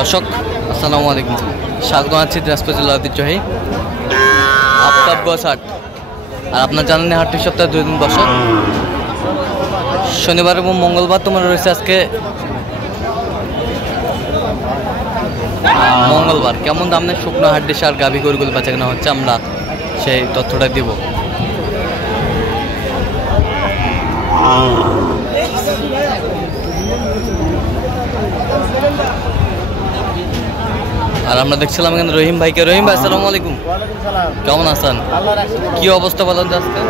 দর্শক আসসালামু আলাইকুম, স্বাগত জানাচ্ছি দিনাজপুর জেলার ঐতিহ্যবাহী আফতাবগঞ্জ হাট। আর আপনার জানেন হাটটি সপ্তাহে 2 দিন বসে, শনিবার এবং মঙ্গলবার। তোমার রয়েছে আজকে মঙ্গলবার। কেমন দামের শুকনো হাড্ডি সার গাভী গরুগুলো বেচা কেনা হচ্ছে, আমরা সেই তথ্যটা দিব। আর আমরা দেখছিলাম এখানে রহিম ভাইকে। রহিম ভাই আসসালামু আলাইকুম। কেমন আছেন? কি অবস্থা বলেন আজকে?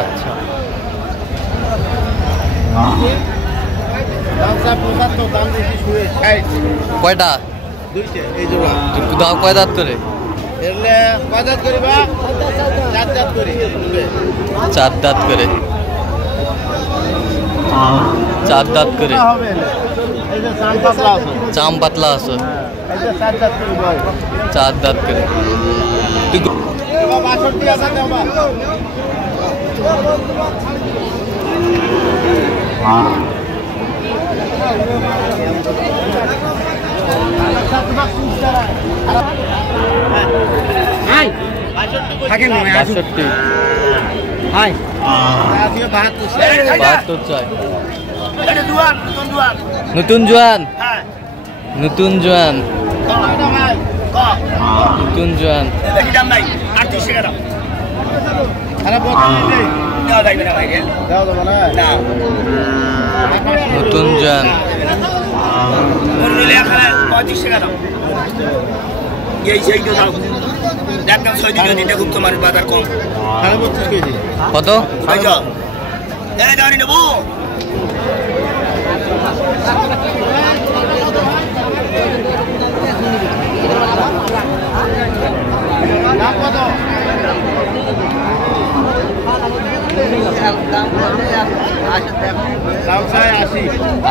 আচ্ছা, কয়টা? দাও কয় দাঁত করে? 4 দাঁত করে। 4 দাঁত করে। চাম পাতলা আছে, 4 দাঁত করে। নতুন জোয়ান, নতুন জোয়ান, নতুন জোয়ান। নতুন জোয়ান কত?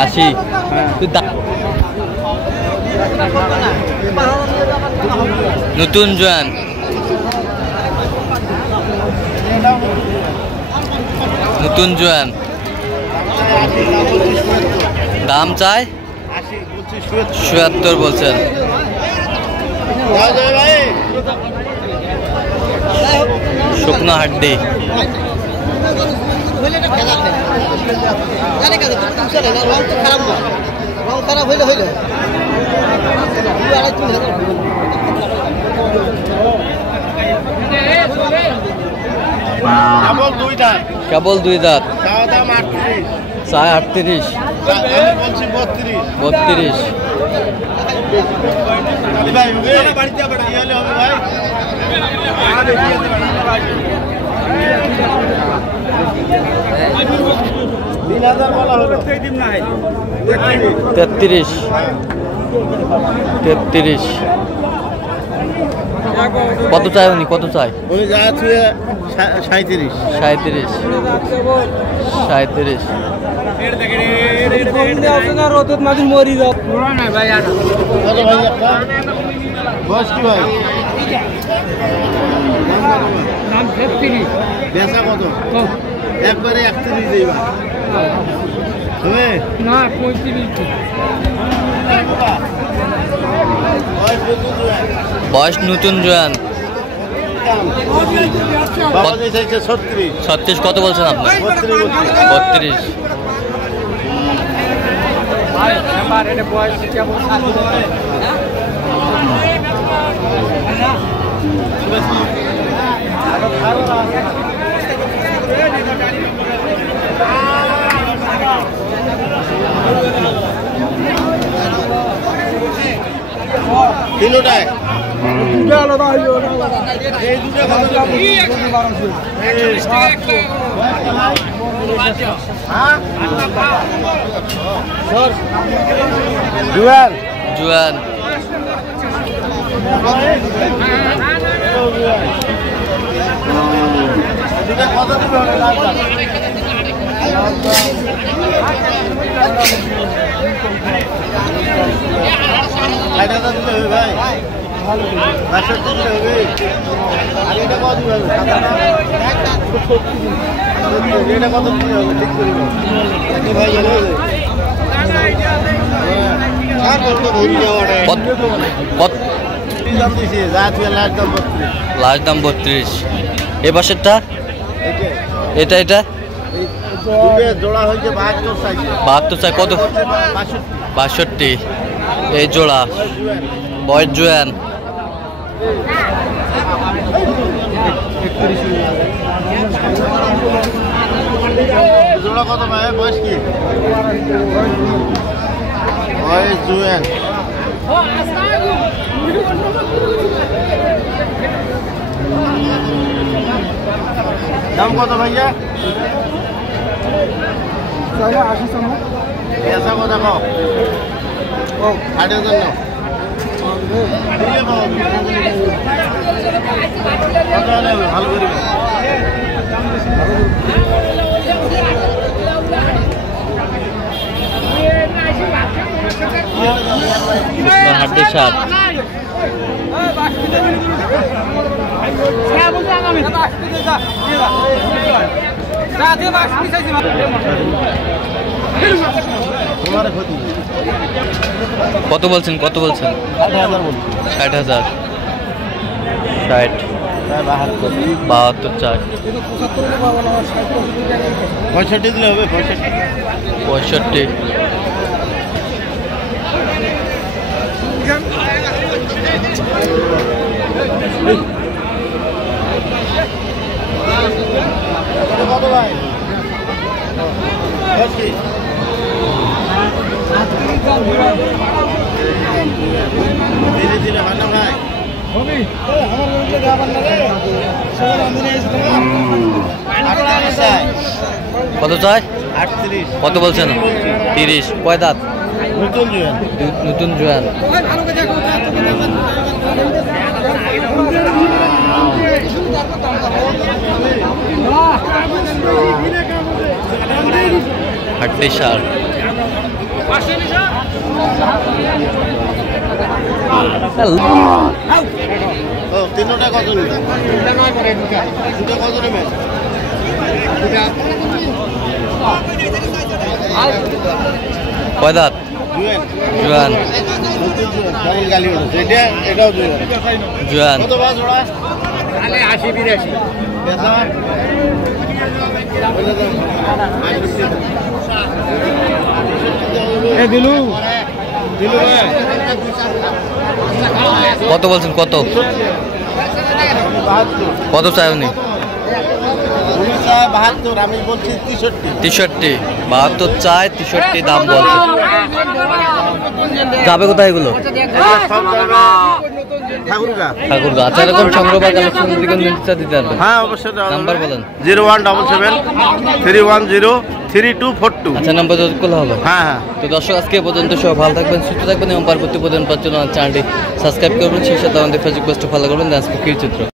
আশি। নতুন জোয়ান, নতুন জোয়ান। দাম চাই ৭৭ বলছেন। শুকনো হাড্ডি। কেবল 2 দাঁত। চায় 38, 32। তেত্রিশ। কত চাই উনি? কত চাই? 37। 37। মরি যাও ভাই। একবারে 31 দেবা হবে না? 35। বয়স নতুন জোয়ান। 36। কত বলছেন আপনি? 32। তিনটায় আলাদা হইল। এই দুটো জুয়ান জুয়ান। কত দিবে? ভাই 62 দিলে হবে। আগে এটা কত দিবে? এটা কত দিবে? ঠিক করে ভাই। লাস্ট দাম 32। এ পাশেরটা এটা এটা জোড়া হয়েছে 72 চাই। কত? 62 এই জোড়া। বয়স জোয়ান। জোড়া কত ভাই? বয়স কি? বয়স জোয়ান। দাম কত ভাইয়া? পেঁচা কথা কও। ও 60,000 নাও। ভালো করি হাড্ডি সাপ। কত বলছেন? 60,000। 60,000। 60 72 চাই। 65 দিলে হবে। 65। কত ভাই? দিলে ভালো ভাই। কত চাই? 38। কত বলছেন? 30। কয় দাঁত? নতুন জোয়ান। নতুন জোয়ান। হাড্ডি সার। তিনটা কত নেবে? দুটা কত নেবে? কয় দাঁত? জোয়ান। এটাও জোয়ান। কত বাস ওরা? 80-82। দিলু কত বলছেন? কত? কত চাই উনি? 72। আমি বলছি 63। 72 চাই। 63 দাম বলছে। যাবে কোথায় এগুলো? ঠাকুরগা। আচ্ছা, এরকম সংগ্রহ বা কালেকশন দিতে পারবেন? হ্যাঁ অবশ্যই। নাম্বার বলেন। 0177-3103-3242। আচ্ছা, নাম্বার যোগ করলে হবে। হ্যাঁ। তো দর্শক, আজকে পর্যন্ত সব ভালো থাকবেন, সুস্থ থাকবেন এবং পরবর্তী পর্যন্ত চ্যানেলটি সাবস্ক্রাইব করবেন। সেই সাথে আমাদের ফেসবুক পেজটা ফলো করবেন। আজকে চিত্র।